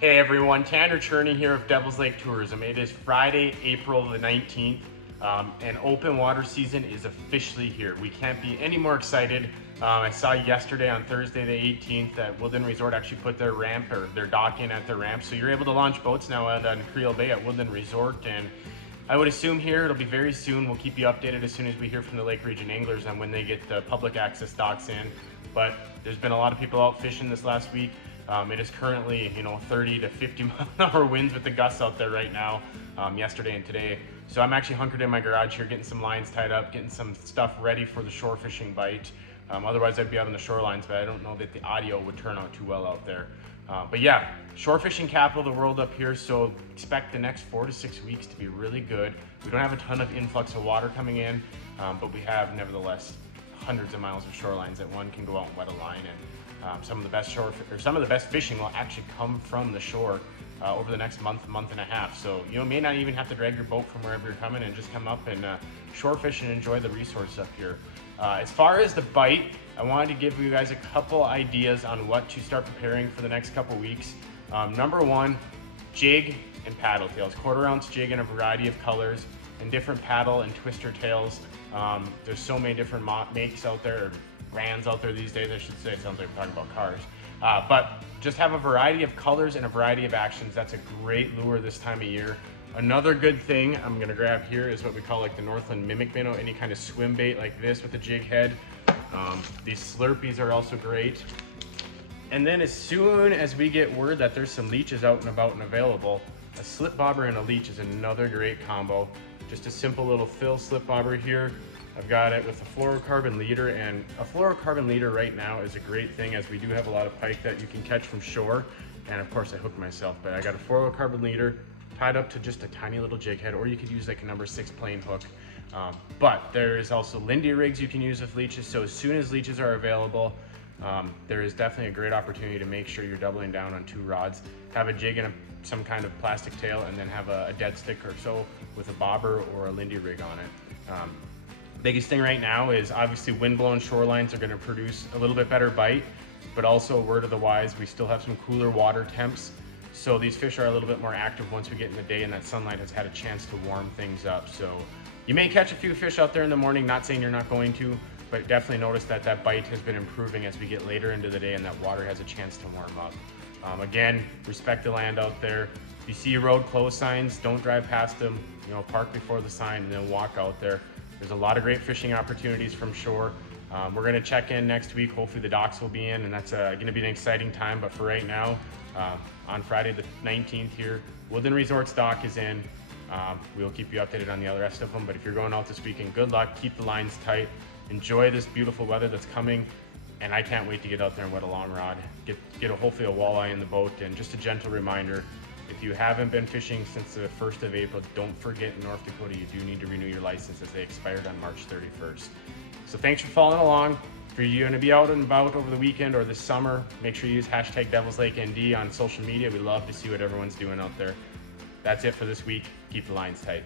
Hey everyone, Tanner Cherney here of Devil's Lake Tourism. It is Friday, April the 19th, and open water season is officially here. We can't be any more excited. I saw yesterday on Thursday the 18th that Woodland Resort actually put their ramp or their dock in at their ramp. So you're able to launch boats now out on Creel Bay at Woodland Resort, and I would assume here it'll be very soon. We'll keep you updated as soon as we hear from the Lake Region anglers on when they get the public access docks in. But there's been a lot of people out fishing this last week. It is currently, 30 to 50 mile an hour winds with the gusts out there right now, yesterday and today. So I'm actually hunkered in my garage here, getting some lines tied up, getting some stuff ready for the shore fishing bite. Otherwise I'd be out on the shorelines, but I don't know that the audio would turn out too well out there. But yeah, shore fishing capital of the world up here, so expect the next 4 to 6 weeks to be really good. We don't have a ton of influx of water coming in, but we have nevertheless hundreds of miles of shorelines that one can go out and wet a line, and some of the best fishing will actually come from the shore over the next month and a half. So you may not even have to drag your boat from wherever you're coming and just come up and shore fish and enjoy the resource up here. As far as the bite, I wanted to give you guys a couple ideas on what to start preparing for the next couple weeks. Number one, jig and paddle tails. 1/4 ounce jig in a variety of colors and different paddle and twister tails. There's so many different makes out there, or brands out there these days, I should say. It sounds like we're talking about cars. But just have a variety of colors and a variety of actions. That's a great lure this time of year. Another good thing I'm gonna grab here is what we call like the Northland Mimic Minnow, any kind of swim bait like this with a jig head. These Slurpees are also great. And then as soon as we get word that there's some leeches out and about and available, a slip bobber and a leech is another great combo. Just a simple little fill slip bobber here. I've got it with a fluorocarbon leader, and a fluorocarbon leader right now is a great thing as we do have a lot of pike that you can catch from shore. And of course I hooked myself, but I got a fluorocarbon leader tied up to just a tiny little jig head, or you could use like a number 6 plain hook. But there is also Lindy rigs you can use with leeches. So as soon as leeches are available, there is definitely a great opportunity to make sure you're doubling down on 2 rods. Have a jig and some kind of plastic tail, and then have a dead stick or so with a bobber or a Lindy rig on it. Biggest thing right now is obviously wind-blown shorelines are going to produce a little bit better bite, but also, word of the wise, we still have some cooler water temps. So these fish are a little bit more active once we get in the day and that sunlight has had a chance to warm things up. So you may catch a few fish out there in the morning, not saying you're not going to, but definitely notice that that bite has been improving as we get later into the day and that water has a chance to warm up. Again, respect the land out there. If you see road closed signs, don't drive past them. Park before the sign and then walk out there. There's a lot of great fishing opportunities from shore. We're gonna check in next week. Hopefully the docks will be in, and that's gonna be an exciting time. But for right now, on Friday the 19th here, Woodland Resort's dock is in. We'll keep you updated on the other rest of them. But if you're going out this weekend, good luck, keep the lines tight, enjoy this beautiful weather that's coming. And I can't wait to get out there and wet a long rod, get hopefully a walleye in the boat. And just a gentle reminder, if you haven't been fishing since the 1st of April, don't forget in North Dakota, you do need to renew your license as they expired on March 31st. So thanks for following along. If you're going to be out and about over the weekend or this summer, make sure you use hashtag Devil's Lake ND on social media. We love to see what everyone's doing out there. That's it for this week. Keep the lines tight.